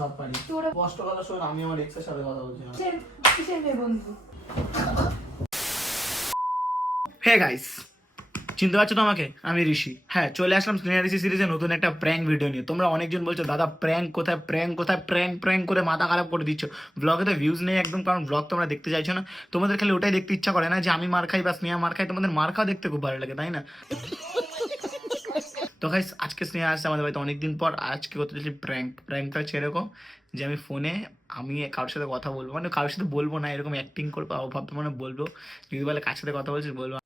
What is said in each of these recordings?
সব পারি। কষ্ট কথা শোন, আমি আমার এক্সের সাথে কথা বলছি না। কিসের মেয়ে বন্ধু? হে গাইস, চিনতে পারছো তো আমাকে? আমি ঋষি। হ্যাঁ, চলে আসলাম স্নেহা ঋষি সিরিজে নতুন একটা প্র্যাঙ্ক ভিডিও নিয়ে। তোমরা অনেকজন বলছো দাদা প্র্যাঙ্ক কোথায়, প্র্যাঙ্ক কোথায়, প্র্যাঙ্ক করে মাথা খারাপ করে দিচ্ছ। ব্লগে তো ভিউজ নেই একদম, কারণ ব্লগ তোমরা দেখতে চাইছো না। তোমাদের খালি ওটাই দেখতে ইচ্ছা করে না যে আমি মার খাই বা স্নেহা মার খাই। তোমাদের মার খাওয়া দেখতে খুব ভালো লাগে, তাই না? তো গাইস, আজকে স্নেহা আসছে আমাদের বাড়িতে অনেকদিন পর। আজকে করতে চলেছি প্র্যাঙ্কটা হচ্ছে এরকম যে আমি ফোনে কারোর সাথে কথা বলবো, মানে কারোর সাথে বলবো না, এরকম অ্যাক্টিং করবো, ভাবতে মানে বলবো। যদি বলে কার সাথে কথা বলছিস, বলবো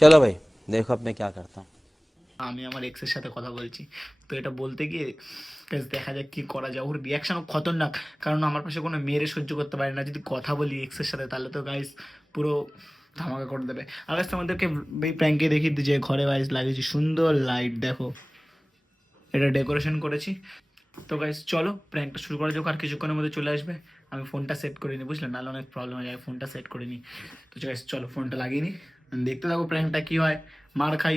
चलो भाई देखो अब मैं क्या करता हूँ। আমি আমার এক্সের সাথে কথা বলছি। তো এটা বলতে গিয়ে guys দেখা যাক কি করা যায়। ওর রিয়াকশনও খতরনাক, কারণ আমার পাশে কোনো মেয়েরে সহ্য করতে পারে না। যদি কথা বলি এক্সের সাথে তাহলে তো গাইস পুরো ধামাকা করে দেবে। আর গাইস তোমাদেরকে এই প্র্যাঙ্কে দেখিয়ে দিই যে ঘরে গাইস লাগিয়েছি সুন্দর লাইট, দেখো এটা ডেকোরেশন করেছি। তো গাইস চলো প্র্যাঙ্কটা শুরু করা যাক। আর কিছুক্ষণের মধ্যে চলে আসবে। আমি ফোনটা সেট করে নিই, বুঝলে, নাহলে অনেক প্রবলেম হয়ে যায়। ফোনটা সেট করে নিই। তো গাইস চলো ফোনটা লাগিয়ে নিই, দেখতে থাকো প্র্যাঙ্কটা কি হয়। মার খাই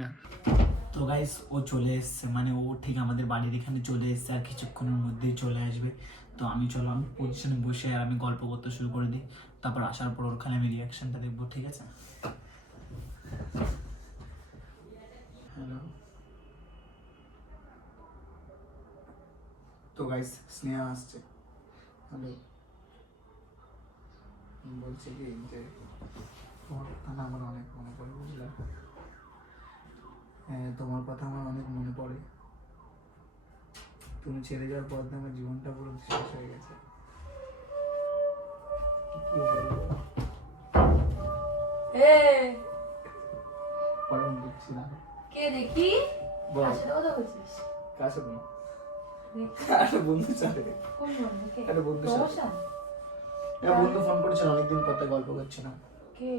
না। তো গাইস ও চলে এসছে, মানে ও ঠিক আমাদের বাড়ির এখানে চলে এসছে, আর কিছুক্ষণের মধ্যেই চলে আসবে। তো আমি পজিশনে বসে আর আমি গল্প করতে শুরু করে দিই। তারপর আসার পর ওখানে আমি রিয়াকশনটা দেখবো, ঠিক আছে? হ্যালো। তো গাইস স্নেহা আসছে। হ্যালো, বলছি কি যে তোমার কথা না আমার অনেক মনে পড়ে, বুঝলে? হ্যাঁ, তোমার কথা আমার অনেক মনে পড়ে। তুমি ছেড়ে যাওয়ার পর থেকে আমার জীবনটা পুরো শেষ হয়ে গেছে। কি বলবো? পরে বুঝছি না। কে দেখি? বল। কার সাথে কথা বলছিস? কার সাথে? দেখি। একটা বন্ধুর সাথে। কোন বন্ধু? কে? একটা বন্ধুর সাথে। রোশন? একটা বন্ধু ফোন করেছিল অনেকদিন পর, তাই গল্প করছিলাম। কে?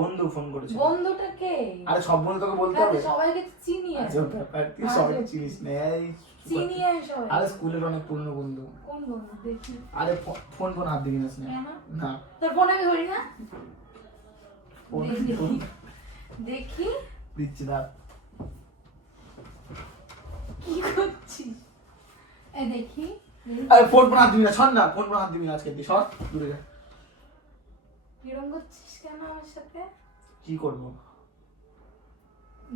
বন্ধু ফোন করেছিল। বন্ধুটা কে? আরে সব বন্ধু তোকে বলতে হবে? সবাইকে চিনি আমি। আচ্ছা ব্যাপার, তুই সবাইকে চিনিস না। এই চিনি আমি সবাই। আরে স্কুলের অনেক পুরনো বন্ধু। কোন বন্ধু দেখি? আরে ফোন হাত দিবি না। কেন? না, তোর ফোন আমি ধরি না। ফোন দেখি দিচ্ছি না। কি করছিস? এই দেখি। আরে ফোন হাত দিবি না, সর না। ফোন হাত দিবি না আজকে, তুই সর দূরে যা। এরকম করছিস কেন আমার সাথে? কি করবো?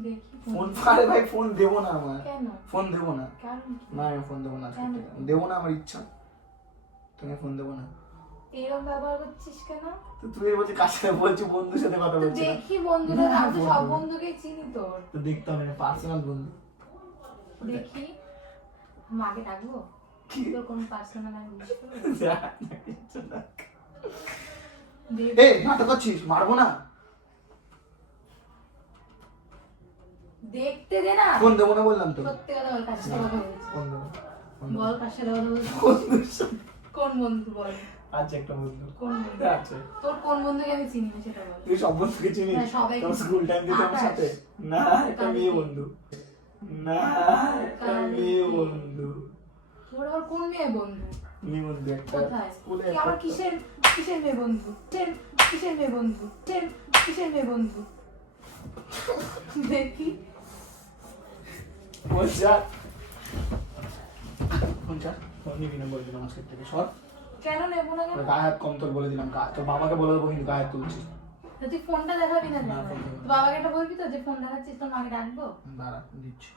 দেখি ফোন আরে ভাই ফোন দেবো না আমার। কেন? ফোন দেবো না। কারণ কি? না আমি ফোন দেবো না আজকে কেন? থেকে। দেবো না, আমার ইচ্ছা। তুমি ফোন দেবো না। এরকম ব্যবহার করছিস কেন? তো তুই বলছিস কার সাথে বলছি, বন্ধুর সাথে কথা তো বলছি না। দেখি বন্ধুরা, না, আমি বন্ধু। সব বন্ধুকেই চিনি তোর। তো দেখতে হবে না, পার্সোনাল বন্ধু। দেখি মাকে ডাকবো? কি? তোর কোন পার্সোনাল আমি বুঝতে পারবো? যা, না, কিচ্ছু না। দেখি। এই নাটক করছিস, মারবো না। দেখতে দে না। ফোন দেবো না বললাম তো। সত্যি কথা বল, কার সাথে কথা বলছিস? ফোন দেবো। বল কার সাথে কথা বলছিস? বন্ধুর সাথে। কোন বন্ধু বল? আছে একটা বন্ধু। কোন বন্ধু? আছে। তোর কোন বন্ধুকে আমি চিনি না সেটা বল। তুই সব বন্ধুকে চিনিস? হ্যাঁ, সবাইকে তোর স্কুল টাইম দিতে আমার আকাশ। সাথে? না, একটা মেয়ে বন্ধু। না, একটা মেয়ে বন্ধু। তোর আবার কোন মেয়ে বন্ধু? মেয়ে বন্ধু একটা কোথায়? স্কুলে। কি আবার কিসের মেয়ে বন্ধু? কিসের মেয়ে বন্ধু? কিসের মেয়ে বন্ধু? দেখি। বলছা ফোন নিবি না বলে দিলাম আজকের থেকে, সর। কেন নেবো না কেন? গায়ে হাত কম তোর বলে দিলাম। তোর বাবাকে বলে দেবো কিন্তু গায়ে হাত তুলছিস। তো তুই ফোনটা দেখাবি না না, কেন? ফোন দেখাবো না। তো বাবাকে এটা বলবি তো যে ফোন দেখাচ্ছিস, তোর মাকে ডাকবো? দাঁড়া দিচ্ছি।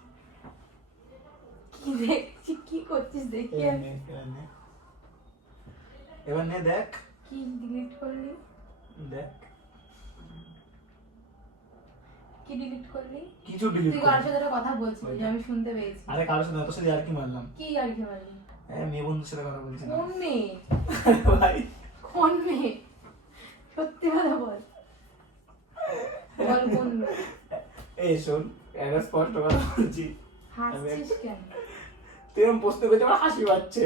কি দেখছি, কি করছিস দেখি এবার আমি। নে, এবার নে দেখ। কি ডিলিট করলি? দেখ কি ডিলিট করলি? কিছু ডিলিট তুই কর। কার সাথে একটা কথা বলছিস যে আমি শুনতে পেয়েছি। আরে কারোর সাথে তোর সাথে আর কি মারলাম। কি আর কি বললি? মেয়ে বন্ধুর সাথে কথা বলছি না। কোন মেয়ে? ভাই কোন মেয়ে? সত্যি কথা বল। বল কোন মেয়ে? এই শোন, একটা স্পষ্ট কথা বলছি। হাসছিস কেন? তুই এরকম প্রশ্ন করছিস, আমার হাসি পাচ্ছে।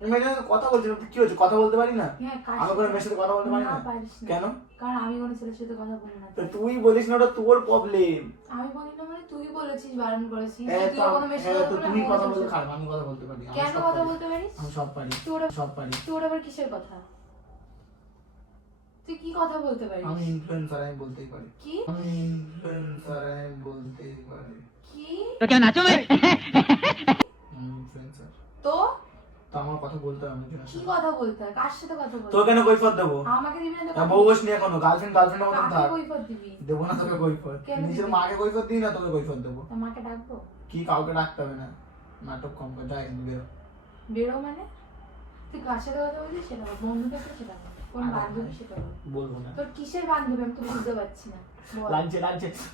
আমি এখানে কথা বলছি না, কি হচ্ছে? কথা বলতে পারি না? হ্যাঁ, কার আমি কোনো মেয়ের সাথে কথা বলতে পারি না না? পারিস না। কেন? কারণ আমি কোনো ছেলের সাথে কথা বলি না। তো তুই বলিস না, ওটা তোর প্রবলেম। আমি বলি না মানে তুই বলেছিস, বারণ করেছিস। হ্যাঁ, তুই কোনো মেয়ের সাথে কথা বললে তুমি আমি কথা কোনো বলতে ছেলের খারাপ, আমি কথা বলতে পারি। আমি কেন সব কথা পারি। বলতে পারিস? আমি সব পারি। সব পারি। তোর আবার কিসের কথা? তুই কি কথা বলতে পারিস? আমি ইনফ্লুয়েন্সার, আমি বলতেই পারি। কি? আমি ইনফ্লুয়েন্সার, আমি বলতেই পারি। কি? तो क्या नाचो मैं? আমি ইনফ্লুয়েন্সার। তো তো আমার কথা বলতে হবে না। কি কথা বলতে হয়? কার সাথে কথা বলতে তোকে কেন কৈফত দেবো? আমাকে দিবি না তো তা বউ বস নিয়ে এখনো গার্লফ্রেন্ডের মতন কাকে থাক। কৈফত দিবি? দেবো না তোকে কৈফত। কেন নিজের দিবি? মাকে কৈফত দিই না, তোকে কৈফত দেবো। তা মাকে ডাকবো? কি কাউকে ডাকতে হবে না, নাটক কম কর, যাই বেরো। বেরো মানে? তুই কার সাথে কথা বলছিস সেটা বল। বন্ধুদের সাথে সেটা বল। কোন বান্ধবী সেটা বল। বলবো না। তোর কিসের বান্ধবী আমি তো বুঝতে পারছি না। বল।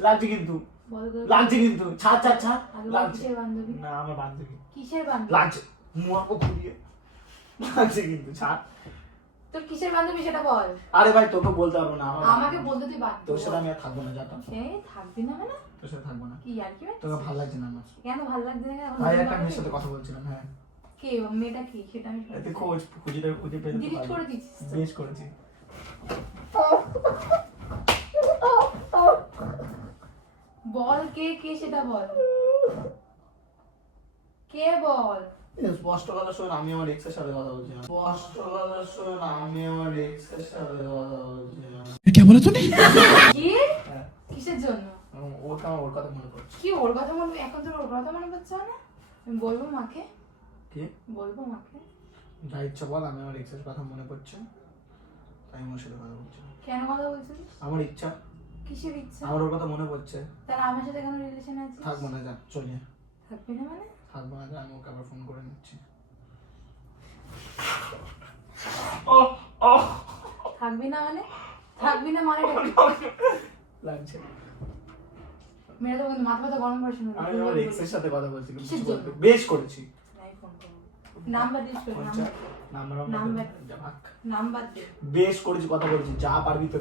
লাগছে কিন্তু, বল তো। লাগছে কিন্তু, ছাড় ছাড় ছাড়, আগে বল লাগছে। কিসের বান্ধবী? না আমার বান্ধবী। কিসের বান্ধবী? লাগছে, মুয়াকে ঘুরিয়ে লাগছে কিন্তু, ছাড়। তোর কিসের বান্ধবী সেটা বল। আরে ভাই তোকে বলতে পারবো না, আমার আমাকে বলতে তুই বাদ দে। তোর সাথে আমি আর থাকবো না, যাতো। থাকবি না মানে? তোর সাথে থাকবো না, কি আর কি তোকে ভালো লাগছে না আমার। কেন ভালো লাগছে না কেন? ভাই একটা মেয়ের সাথে কথা বলছিলাম, হ্যাঁ। কে মেয়েটা কি সেটা আমি এতে খুঁজে পেলে ডিলিট করে দিচ্ছিস তো? বেশ করেছি। বল কে কে সেটা বল। কে বল? স্পষ্ট কথা শোন, আমি আমার এক্সের সাথে কথা বলছিলাম। স্পষ্ট কথা শোন, আমি আমার এক্সের সাথে কথা বলছিলাম। কি? হ্যাঁ, কিসের জন্য? ওর কথা মনে পড়ছে। কি ওর কথা মনে? এখন তোর ওর কথা মনে পড়ছে না? আমি বলবো মাকে। কি বলবো মাকে। যা ইচ্ছা বল, আমি আমার এক্সের কথা মনে পড়ছে, তাই আমি ওর সাথে কথা বলছিলাম। কেন কথা বলছিস? আমার ইচ্ছা, কিসের ইচ্ছা? আমার ওর কথা মনে পড়ছে। তাহলে আমার সাথে কেন রিলেশন আছে? থাকবো না, যা চলে। থাকবি না মানে? থাকবো না, যা, আমি ওকে আবার ফোন করে নিচ্ছি। থাকবি না মানে? থাকবি না মানে? লাগছে। মেয়েটা তো কিন্তু মাথা ব্যথা গরম করে শুনবি। আমি আমার এক্সের সাথে কথা বলছি, কিসের জন্য? বেশ করেছি। নাই ফোন করবো। নাম্বার দিস তোর নাম্বার। Number number. ভাগ। নাম্বার দে। বেশ করেছি, কথা বলছি, যা পারবি তো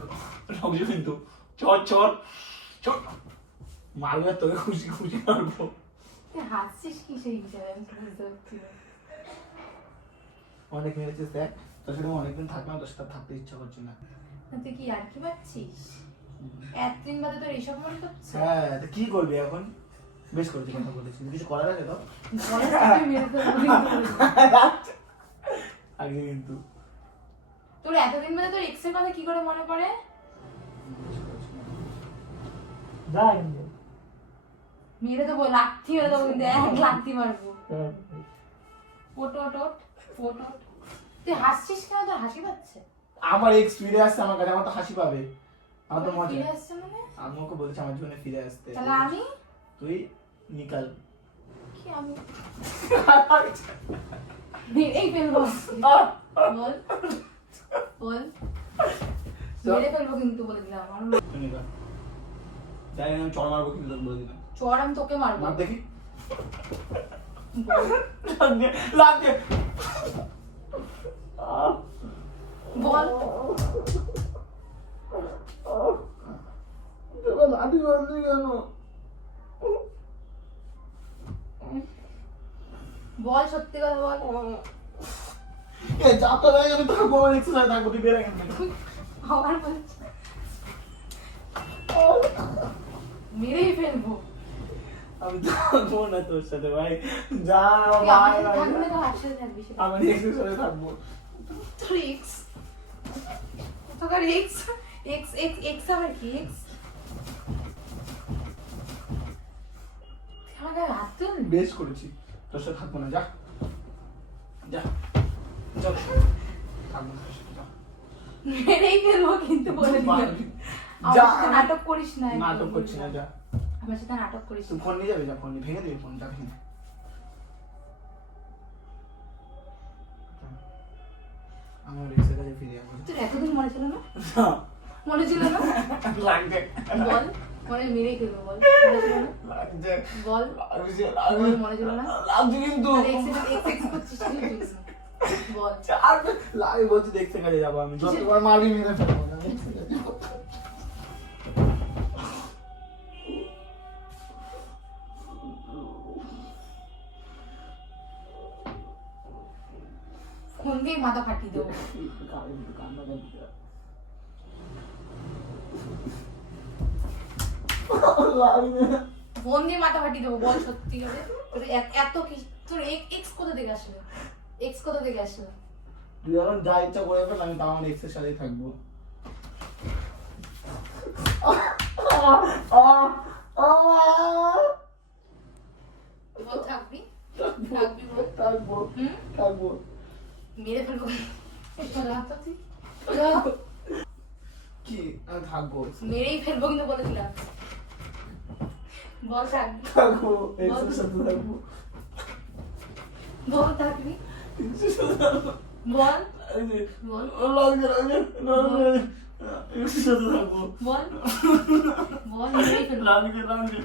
লাগছে কিন্তু, চল চল চল, মারবে তোকে, খুশি খুশি মারবো। তুই হাসছিস কিসের হিসাবে আমি তো বুঝতে পারছি না। অনেক মেরেছিস দেখ, তোর সাথে অনেকদিন থাকলাম, তোর সাথে থাকতে ইচ্ছা করছে না। তুই কি আর কি পাচ্ছিস? এতদিন বাদে তোর এইসব মনে করছে? হ্যাঁ, তো কি করবি এখন? বেশ করেছি, কথা বলেছি, কিছু করার আছে তো? বলে তুই মেরে ফেলবি। আগে কিন্তু তোর এতদিন বাদে তোর এক্সের কথা কি করে মনে পড়ে? যা কিন্তু, মেরে দেবো, লাথি মেরে দেবো কিন্তু, এক লাথি মারবো। ওট ওট ওট ওট ওট। তুই হাসছিস কেন? তোর হাসি পাচ্ছে? আমার এক্স ফিরে আসছে আমার কাছে, আমার তো হাসি পাবে, আমার তো মজা। ফিরে আসছে মানে? আমি ওকে বলছি আমার জীবনে ফিরে আসতে। তাহলে আমি? তুই নিকাল। কি আমি? মেরেই ফেলবো। বল বল। মেরে ফেলবো কিন্তু বলে দিলাম। তুই নিকাল। জানি না, আমি চড় মারবো কিন্তু, তোকে বলে দিলাম। চড় আমি তোকে মারবো। মার দেখি। বল। লাগছে। বল। লাঠি মারলি কেন? বল সত্যি কথা বল। এ যা তো ভাই, আমি থাকবো, আমার এক্সারসাইজ থাকবো, তুই বের এখান থেকে। আবার বলছি। মেরেই ফেলবো। আমি থাকবো না তোর সাথে ভাই, যা। তুই আমার সাথে থাকবি না তো আর সাথে থাকবি সেটা। আমি এক্সের সাথে থাকবো। তোর এক্স? তোর এক্স? এক্স এক্স এক্স আবার কি এক্স? তুই আমাকে হাত তুল। বেশ করেছি, তোর সাথে থাকবো না, যা যা, চল থাকবো না তোর সাথে, যা। মেরেই ফেলবো কিন্তু বলে দিলাম। যা। আমার সাথে নাটক করিস না একদম। নাটক করছি না, যা। আমার সাথে নাটক করিস তুই না। ফোন নিয়ে যাবি, যা, ফোন নিয়ে ভেঙে দিবি, ফোনটা ভেঙে। আমার এক্সের কাছে ফিরে যাবো। তোর এতদিন মনে ছিল না? মনে ছিল না? লাগছে, বল। মনে মেরেই ফেলবো বল। মনে ছিল না? লাগছে, বল। লাগছে, বল, মনে ছিল না? লাগছে কিন্তু। এক্স এক্স এক্স করছিস কিন্তু। বল। আর লাগে বলছি, দেখতে কাজে যাবো আমি, যতবার মারবি মেরে ফেলবো না। ফোন দিয়ে মাথা ফাটিয়ে দেবো। ফোন দিয়ে মাথা ফাটিয়ে দেবো। বল সত্যি করে। তোর এত কি? তোর এক্স কোথা থেকে আসলো? এক্স কোথা থেকে আসলো? তুই যখন যা ইচ্ছা করে ফেল, আমি তাও আমার এক্সের সাথেই থাকবো। বল থাকবি? থাকবি বল। থাকবো হুম? থাকবো মেরে ফেলবো চল হাতটা তুই। কি আমি থাকবো মেরেই ফেলবো কিন্তু বলে দিলাম। বল থাকবি থাকবো এক্সের সাথে থাকবো বল থাকবি এক্সের সাথে থাকবো বল এই যে, বল ও লাগছে এক্সের সাথে থাকবো বল বল মেরেই ফেলবো। লাগছে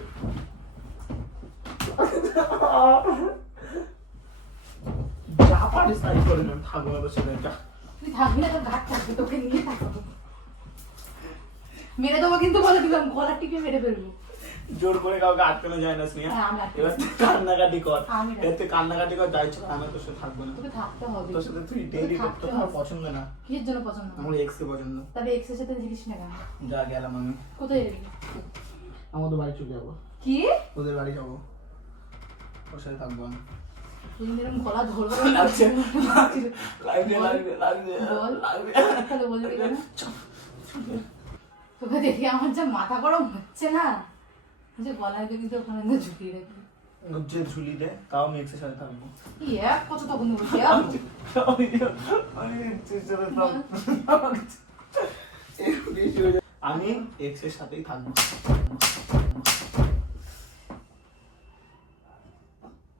যা পারিস তাই করে না থাকবো ওদের সাথে যা তুই থাকবি না তোর ঘাট থাকবে তোকে নিয়ে থাকবো। মেরে দেবো কিন্তু বলে দিলাম গলা টিপে মেরে ফেলবো। জোর করে কাউকে আটকানো যায় না স্নেহা হ্যাঁ, আমি আটকাবো। এবার তুই কান্নাকাটি কর আমি রাখবো। এবার তুই কান্নাকাটি কর যাই ছিল আমি তোর সাথে থাকবো না তোকে থাকতে হবে। তোর সাথে তুই ডেইলি তোকে থাকতে তোর আমার হবে। পছন্দ না কিসের জন্য পছন্দ না? আমার এক্সে পছন্দ তাহলে এক্সের সাথে জিনিস না কেন? যা গেলাম আমি কোথায় যাবি? আমাদের বাড়ি চলে যাবো কি? ওদের বাড়ি যাবো ওর সাথে থাকবো আমি তুই এরকম গলা ধরবো লাগছে লাগছে বল। লাগছে তাহলে বলবি কেন? তোকে দেখে আমার যা মাথা গরম হচ্ছে না, যে গলায় তো কিন্তু ওখানে না ঝুঁকিয়ে রাখবি। যে ঝুলি দে তাও আমি এক্সের সাথে থাকবো কি এক কত তখন দেবো আমি এক্সের সাথেই থাকবো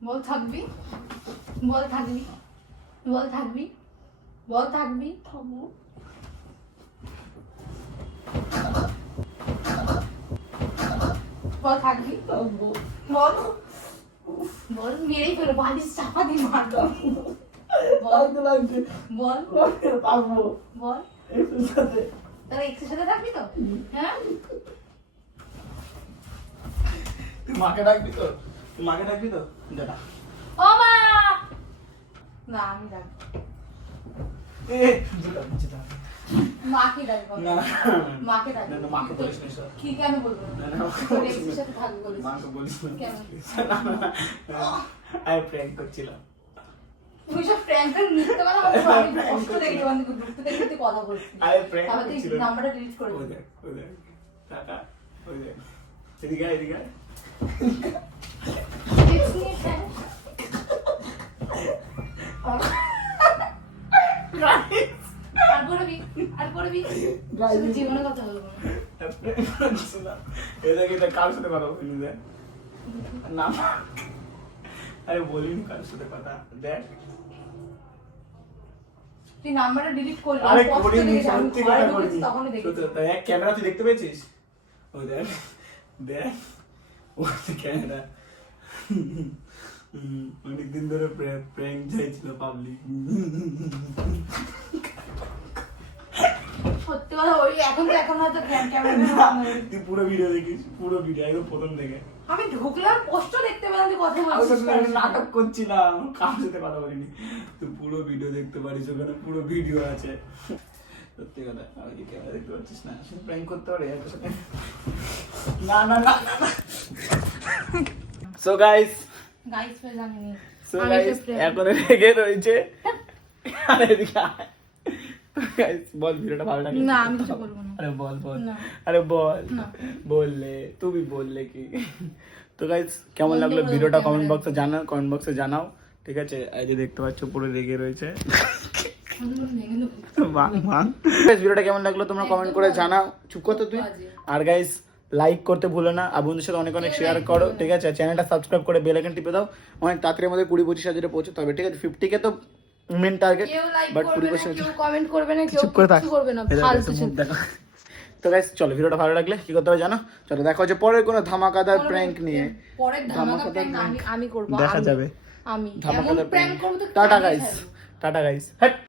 বল থাকবি বল থাকবি বল থাকবি বল থাকবি থাকবো বল থাকবি থাকবো বল বল মেরেই ফেলো বালিশ চাপা দিয়ে মারবো লাগছে লাগছে বল থাকবো বল এক্সের সাথে তাহলে এক্সের সাথে থাকবি তো? হ্যাঁ তুই মাকে ডাকবি তো তুই মাকে ডাকবি তো যেটা ও মা না আমি ডাকবো যেটা মাকে ডাকবো না মাকে ডাকবো না, না, মাকে বলিস না সব। কি কেন বলবো না, না, মাকে তোর বলিস এক্সের না। সাথে থাকবি বলিস মাকে বলিস না কেন? না, না, না, আমি প্র্যাঙ্ক করছিলাম তুই সব প্র্যাঙ্কের মিথ্যে কথা বলছিস আমি কষ্ট দেখি ওখান থেকে ঢুকতে দেখতে তুই কথা বলছিস আরে prank তাহলে তুই করছিলাম। নাম্বারটা ডিলিট করে ওই দে দেখ টাকা ওই দেখ এদিকে আয়, এদিকে আয়। এক্স নিয়ে প্র্যাঙ্ক আর করবি আর করবি শুধু জীবনের কথা বলবো না। prank করছিলাম। এই দেখ, এটা কার সাথে কথা বলিনি দেখ না আরে বলিনি কার সাথে কথা দেখ তুই নাম্বারটা ডিলিট করলি আরে কষ্ট করিনি দেখেছি, আমি সত্যি ঘরে কথা ঢুকেছি, করিনি তখনই দেখেছি সত্যি কথা। এক ক্যামেরা তুই দেখতে পেয়েছিস ওই দেখ দেখ ও ক্যামেরা অনেকদিন ধরে প্র্যাঙ্ক চাইছিল পাবলিক সত্যি কথা ওই এখন হয়তো ক্যামেরা তুই পুরো ভিডিও দেখিস পুরো ভিডিও একদম প্রথম থেকে আমি ঢুকলাম কষ্ট দেখতে পেলাম তুই কথা আমি বলছিস তো শুধু নাটক করছিলাম কার সাথে কথা বলিনি তুই পুরো ভিডিও দেখতে পারিস ওখানে পুরো ভিডিও আছে সত্যি কথা আমি কি ক্যামেরা দেখতে পাচ্ছিস না শুধু প্র্যাঙ্ক করতে পারে এর সাথে না না না না সো গাইস গাইস ফেল জানিনি সো গাইস এখন রেগে রয়েছে আরে এদিকে আয়। তো গাইস বল ভিডিওটা ভালো লাগে না আমি কিছু বলবো না আরে বল বল না। আরে বল না। বললে তুমি বললে কি তো গাইস কেমন লাগলো ভিডিওটা কমেন্ট বক্সে জানাও জানাও ঠিক আছে এই যে দেখতে পাচ্ছ পুরো রেগে রয়েছে ভিডিওটা কেমন লাগলো তোমরা কমেন্ট করে জানাও চুপ করতে তুই আর গাইস লাইক করতে ভুলো না আর বন্ধুদের সাথে অনেক অনেক শেয়ার করো ঠিক আছে চ্যানেলটা সাবস্ক্রাইব করে বেল আইকন টিপে দাও অনেক তাড়াতাড়ি আমাদের 20-25 হাজারে পৌঁছতে হবে ঠিক আছে 50K তো মেন টার্গেট কেউ লাইক বাট করবে না 20-25 কেউ কমেন্ট করবে না কেউ চুপ করে থাক কিছু করবে না এই দেখো, ফালতু একটু মুখ দেখো। তো গাইস চলো ভিডিওটা ভালো লাগলে কি করতে হবে জানো চলো দেখা হচ্ছে পরের কোনো ধামাকাদার প্র্যাঙ্ক নিয়ে পরের ধামাকা ধামাকাদার prank আমি করব দেখা যাবে আমি এমন ধামাকাদার প্র্যাঙ্ক করব তো টাটা গাইস টাটা গাইস